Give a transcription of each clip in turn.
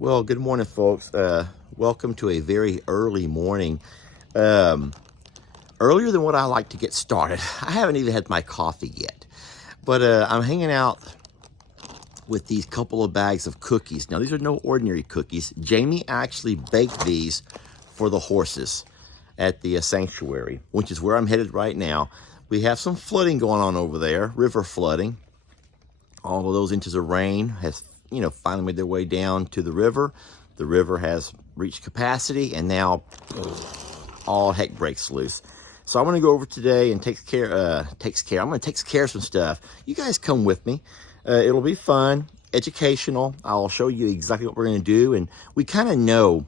Well, good morning, folks. Welcome to a very early morning. Earlier than what I like to get started. I haven't even had my coffee yet. But I'm hanging out with these couple of bags of cookies. Now, these are no ordinary cookies. Jamie actually baked these for the horses at the sanctuary, which is where I'm headed right now. We have some flooding going on over there, river flooding. All of those inches of rain has finally made their way down to the river. The river has reached capacity, and now all heck breaks loose. So I'm going to go over today and take care of some stuff. You guys come with me. It'll be fun, educational. I'll show you exactly what we're going to do, and we kind of know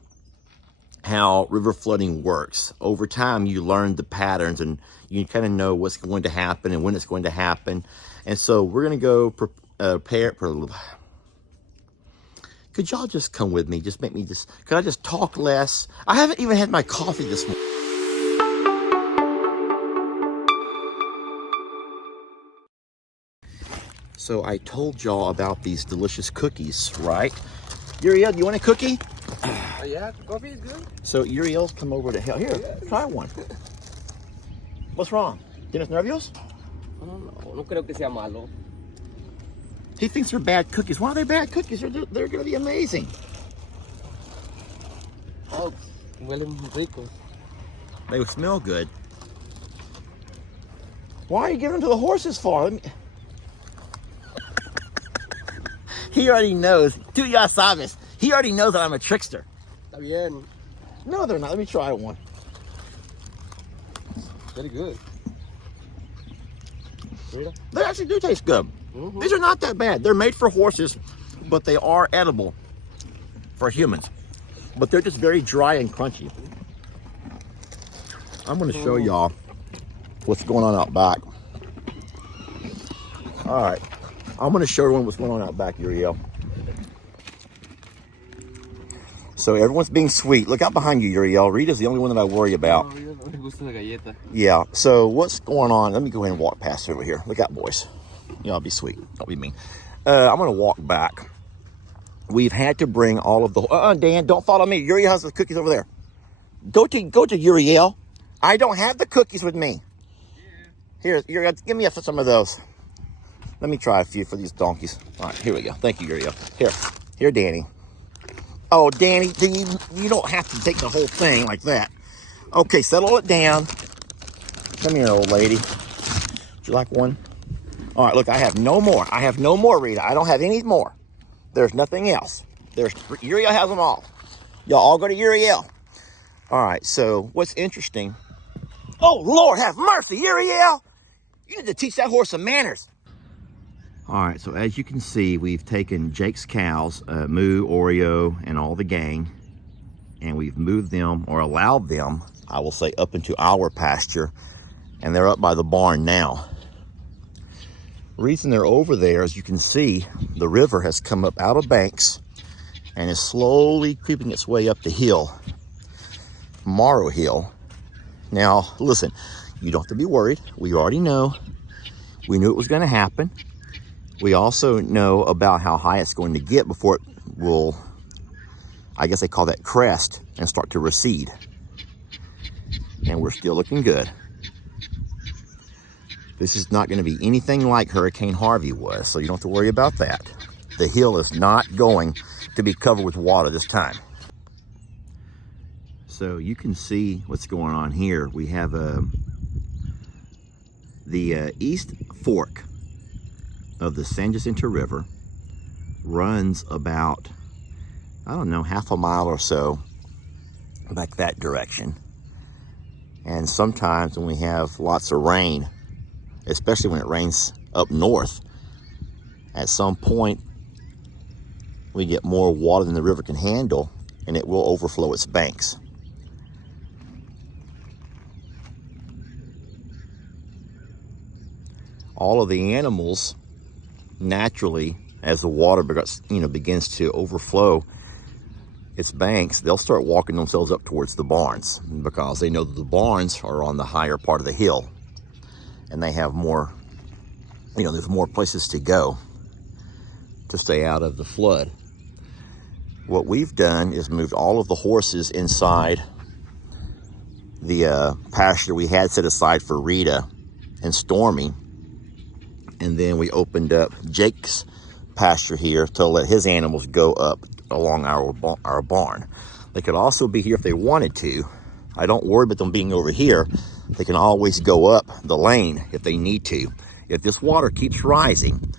how river flooding works. Over time, you learn the patterns, and you kind of know what's going to happen and when it's going to happen. And so we're going to go prepare. Could y'all just come with me? Could I just talk less? I haven't even had my coffee this morning. So I told y'all about these delicious cookies, right? Uriel, do you want a cookie? Yeah, coffee is good. So Uriel's come over to help. Here, try one. What's wrong? ¿Tienes nervios? No creo que sea malo. He thinks they're bad cookies. Why are they bad cookies? They're going to be amazing. Oh, huelen ricos. They smell good. Why are you giving them to the horses for? He already knows. Tú ya sabes. He already knows that I'm a trickster. Está bien. No, they're not. Let me try one. Very good. Mira. They actually do taste good. Mm-hmm. These are not that bad. They're made for horses, but they are edible for humans. But they're just very dry and crunchy. I'm going to show y'all what's going on out back. All right. I'm going to show everyone what's going on out back, Uriel. So everyone's being sweet. Look out behind you, Uriel. Rita's the only one that I worry about. Yeah, so what's going on? Let me go ahead and walk past over here. Look out, boys. Y'all be sweet. Don't be mean. I'm going to walk back. We've had to bring all of the... Dan, don't follow me. Uriel has the cookies over there. Go to Uriel. I don't have the cookies with me. Here, Uriel, give me some of those. Let me try a few for these donkeys. All right, here we go. Thank you, Uriel. Here, Danny. Oh, Danny, you don't have to take the whole thing like that. Okay, settle it down. Come here, old lady. Would you like one? All right, look, I have no more. Rita. I don't have any more. There's nothing else. Uriel has them all. Y'all all go to Uriel. All right, so what's interesting... Oh, Lord, have mercy, Uriel! You need to teach that horse some manners. All right, so as you can see, we've taken Jake's cows, Moo, Oreo, and all the gang, and we've moved them, or allowed them, I will say, up into our pasture, and they're up by the barn now. The reason they're over there, as you can see, the river has come up out of banks and is slowly creeping its way up the hill, Morrow Hill. Now, listen, you don't have to be worried. We already know. We knew it was going to happen. We also know about how high it's going to get before it will, I guess they call that crest, and start to recede. And we're still looking good. This is not going to be anything like Hurricane Harvey was, so you don't have to worry about that. The hill is not going to be covered with water this time. So you can see what's going on here. We have the East Fork of the San Jacinto River runs about, I don't know, half a mile or so back that direction. And sometimes when we have lots of rain, especially when it rains up north, at some point we get more water than the river can handle, and it will overflow its banks. All of the animals, naturally, as the water begins to overflow its banks, they'll start walking themselves up towards the barns, because they know that the barns are on the higher part of the hill, and they have more, there's more places to go to stay out of the flood. what we've done is moved all of the horses inside the pasture we had set aside for Rita and Stormy. And then we opened up Jake's pasture here to let his animals go up along our barn. They could also be here if they wanted to. I don't worry about them being over here. They can always go up the lane if they need to. If this water keeps rising,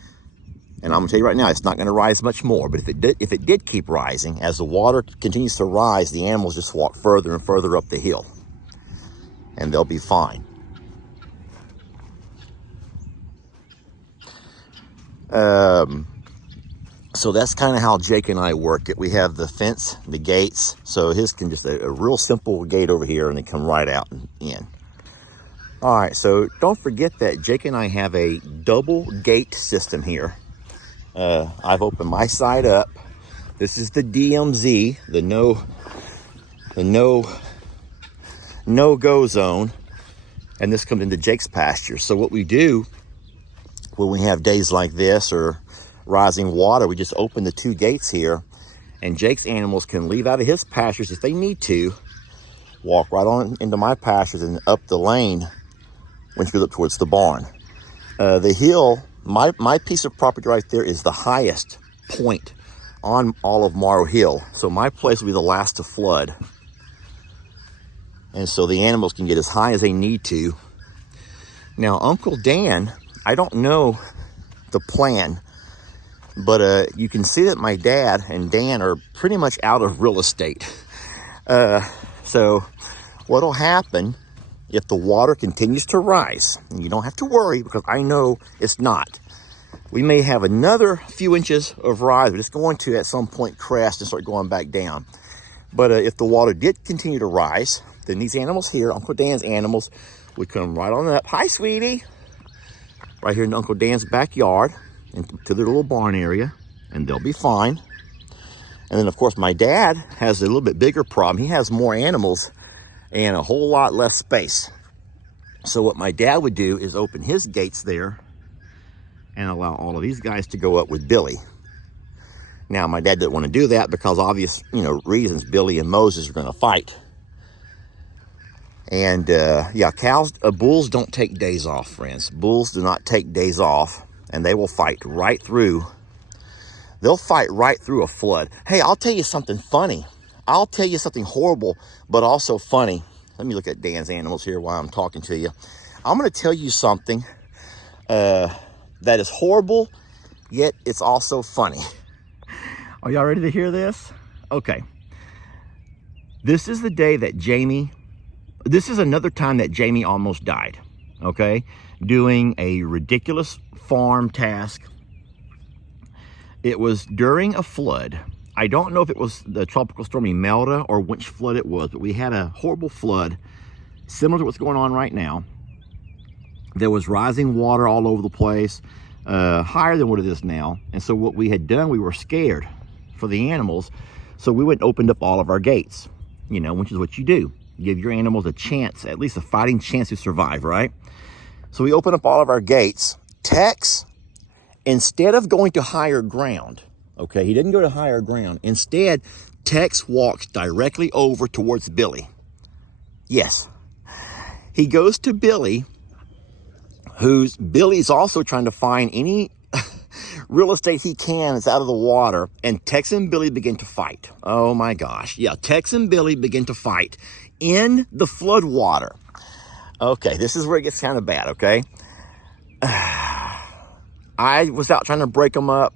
and I'm gonna tell you right now, it's not gonna rise much more, but if it did keep rising, as the water continues to rise, the animals just walk further and further up the hill, and they'll be fine. So that's kind of how Jake and I work it. We have the fence, the gates, so his can just a real simple gate over here, and they come right out and in. All right, so don't forget that Jake and I have a double gate system here. I've opened my side up. This is the DMZ, the no-go zone, and this comes into Jake's pasture. So what we do when we have days like this or rising water, we just open the two gates here, and Jake's animals can leave out of his pastures if they need to, walk right on into my pastures and up the lane when you go up towards the barn. The hill, my piece of property right there is the highest point on all of Morrow Hill. So my place will be the last to flood. And so the animals can get as high as they need to. Now, Uncle Dan, I don't know the plan, but you can see that my dad and Dan are pretty much out of real estate. So what'll happen if the water continues to rise, and you don't have to worry because I know it's not. We may have another few inches of rise, but it's going to at some point crest and start going back down. But if the water did continue to rise, then these animals here, Uncle Dan's animals, would come right on up. Hi, sweetie. Right here in Uncle Dan's backyard into their little barn area, and they'll be fine. And then, of course, my dad has a little bit bigger problem. He has more animals and a whole lot less space. So what my dad would do is open his gates there and allow all of these guys to go up with Billy. Now, my dad didn't want to do that because obvious, reasons. Billy and Moses are going to fight. And yeah, bulls don't take days off, friends. Bulls do not take days off, and they will fight right through. They'll fight right through a flood. Hey, I'll tell you something funny. I'll tell you something horrible, but also funny. Let me look at Dan's animals here while I'm talking to you. I'm going to tell you something that is horrible, yet it's also funny. Are y'all ready to hear this? Okay. This is the day that this is another time that Jami almost died, okay? Doing a ridiculous farm task. It was during a flood. I don't know if it was the Tropical Storm Imelda or which flood it was, but we had a horrible flood similar to what's going on right now. There was rising water all over the place, higher than what it is now. And so what we had done, we were scared for the animals. So we went and opened up all of our gates, which is what you do. Give your animals a chance, at least a fighting chance to survive, right? So we opened up all of our gates. Tex, instead of going to higher ground, okay, he didn't go to higher ground. Instead, Tex walks directly over towards Billy. Yes. He goes to Billy, Billy's also trying to find any real estate he can that's out of the water, and Tex and Billy begin to fight. Oh my gosh. Yeah, Tex and Billy begin to fight in the flood water. Okay, this is where it gets kind of bad, okay? I was out trying to break them up.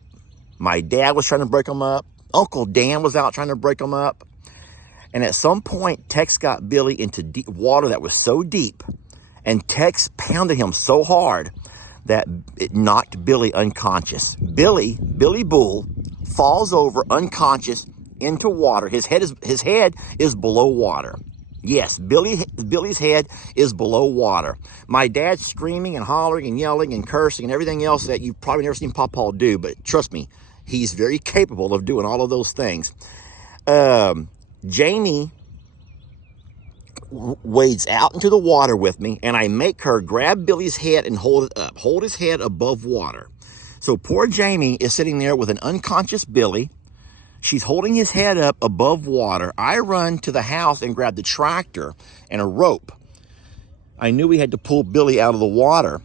My dad was trying to break them up. Uncle Dan was out trying to break them up. And at some point, Tex got Billy into deep water that was so deep, and Tex pounded him so hard that it knocked Billy unconscious. Billy Bull falls over unconscious into water. His head is below water. Yes, Billy's head is below water. My dad's screaming and hollering and yelling and cursing and everything else that you've probably never seen Papa do, but trust me, he's very capable of doing all of those things. Jami wades out into the water with me, and I make her grab Billy's head and hold it up, hold his head above water. So poor Jami is sitting there with an unconscious Billy, She's holding his head up above water. I run to the house and grab the tractor and a rope. I knew we had to pull Billy out of the water.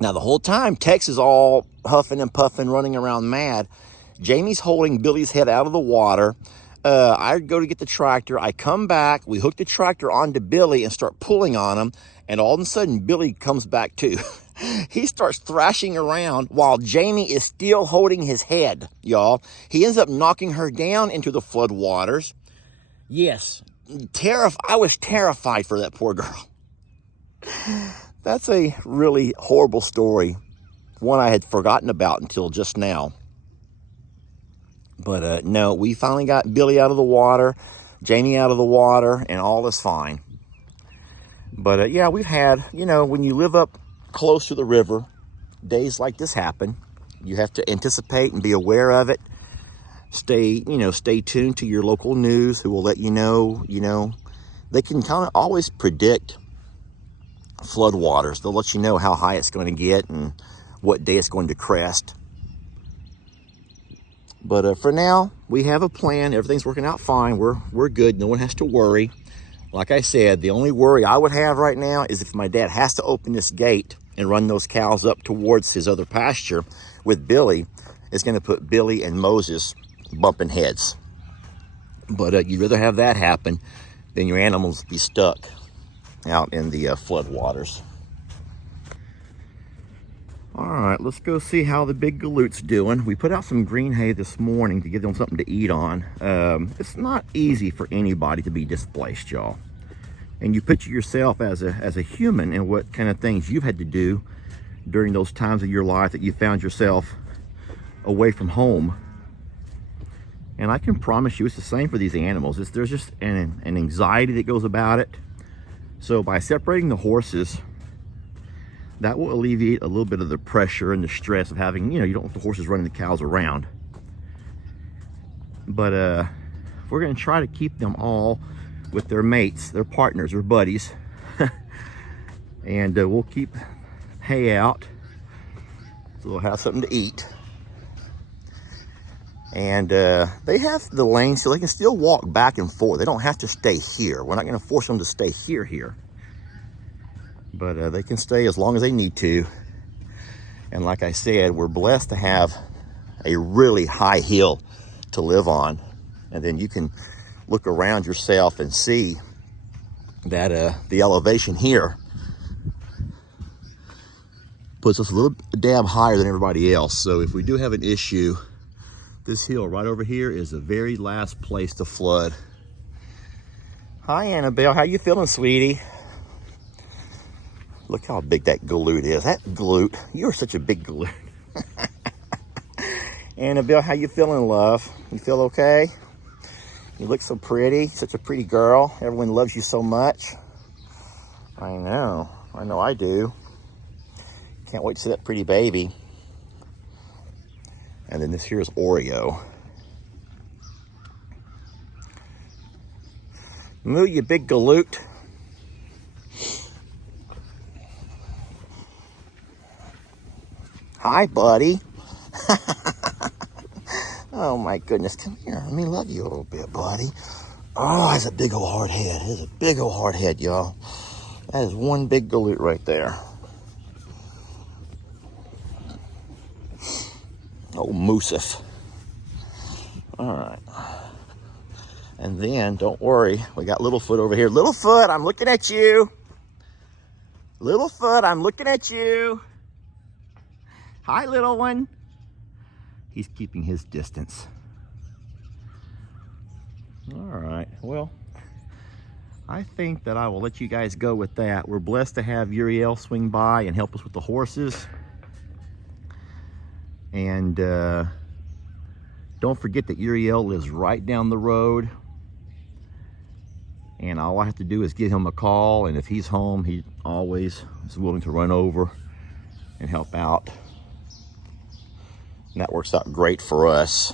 Now, the whole time, Tex is all huffing and puffing, running around mad. Jamie's holding Billy's head out of the water. I go to get the tractor. I come back. We hook the tractor onto Billy and start pulling on him. And all of a sudden, Billy comes back too. He starts thrashing around while Jamie is still holding his head, y'all. He ends up knocking her down into the flood waters. Yes, I was terrified for that poor girl. That's a really horrible story. One I had forgotten about until just now. But no, we finally got Billy out of the water, Jamie out of the water, and all is fine. But yeah, we've had, when you live up close to the river, days like this happen. You have to anticipate and be aware of it. Stay tuned to your local news, who will let you know, they can kind of always predict flood waters. They'll let you know how high it's going to get and what day it's going to crest. But for now, we have a plan. Everything's working out fine. We're good. No one has to worry. Like I said, the only worry I would have right now is if my dad has to open this gate and run those cows up towards his other pasture with Billy, it's going to put Billy and Moses bumping heads. But you'd rather have that happen than your animals be stuck out in the flood waters. All right, let's go see how the big galoot's doing. We put out some green hay this morning to give them something to eat on. It's not easy for anybody to be displaced, y'all. And you picture yourself as a human and what kind of things you've had to do during those times of your life that you found yourself away from home. And I can promise you it's the same for these animals. There's just an anxiety that goes about it. So by separating the horses, that will alleviate a little bit of the pressure and the stress of having, you don't want the horses running the cows around. But we're going to try to keep them all with their mates, their partners, their buddies. And we'll keep hay out so they'll have something to eat. And they have the lane so they can still walk back and forth. They don't have to stay here. We're not going to force them to stay here. But they can stay as long as they need to. And like I said, we're blessed to have a really high hill to live on. And then you can look around yourself and see that the elevation here puts us a little dab higher than everybody else. So if we do have an issue, this hill right over here is the very last place to flood. Hi, Annabelle. How you feeling, sweetie? Look how big that galoot is. That galoot, you're such a big galoot. Annabelle, how you feeling, love? You feel okay? You look so pretty, such a pretty girl. Everyone loves you so much. I know I do. Can't wait to see that pretty baby. And then this here is Oreo. Moo, you big galoot. Hi, buddy. Oh my goodness, come here. Let me love you a little bit, buddy. Oh, that's a big old hard head. It is a big old hard head, y'all. That is one big galoot right there. Oh, Moosef. All right. And then, don't worry, we got Littlefoot over here. Littlefoot, I'm looking at you. Littlefoot, I'm looking at you. Hi, little one. He's keeping his distance. All right, well, I think that I will let you guys go with that. We're blessed to have Uriel swing by and help us with the horses. And don't forget that Uriel lives right down the road. And all I have to do is give him a call. And if he's home, he always is willing to run over and help out. And that works out great for us.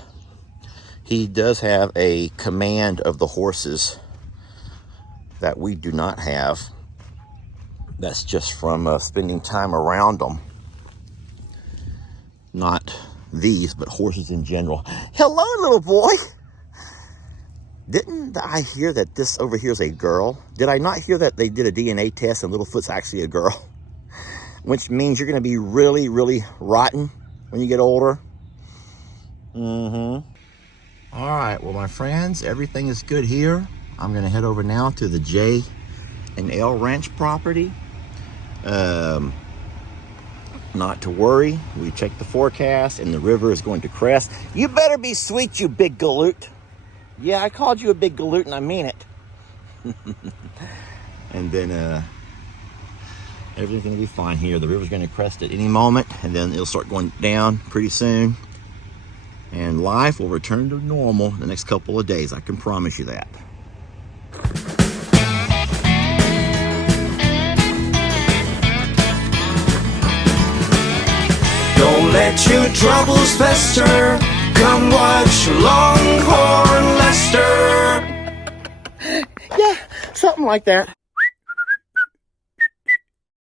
He does have a command of the horses that we do not have. That's just from spending time around them. Not these, but horses in general. Hello, little boy. Didn't I hear that this over here is a girl? Did I not hear that they did a DNA test and Littlefoot's actually a girl? Which means you're going to be really, really rotten when you get older. All right, well, my friends, everything is good here. I'm going to head over now to the J and L Ranch property. Not to worry, we checked the forecast and the river is going to crest. You better be sweet, you big galoot. Yeah, I called you a big galoot and I mean it. And then everything's going to be fine here. The river's going to crest at any moment and then it'll start going down pretty soon. And life will return to normal the next couple of days. I can promise you that. Don't let your troubles fester. Come watch Longhorn Lester. Yeah, something like that.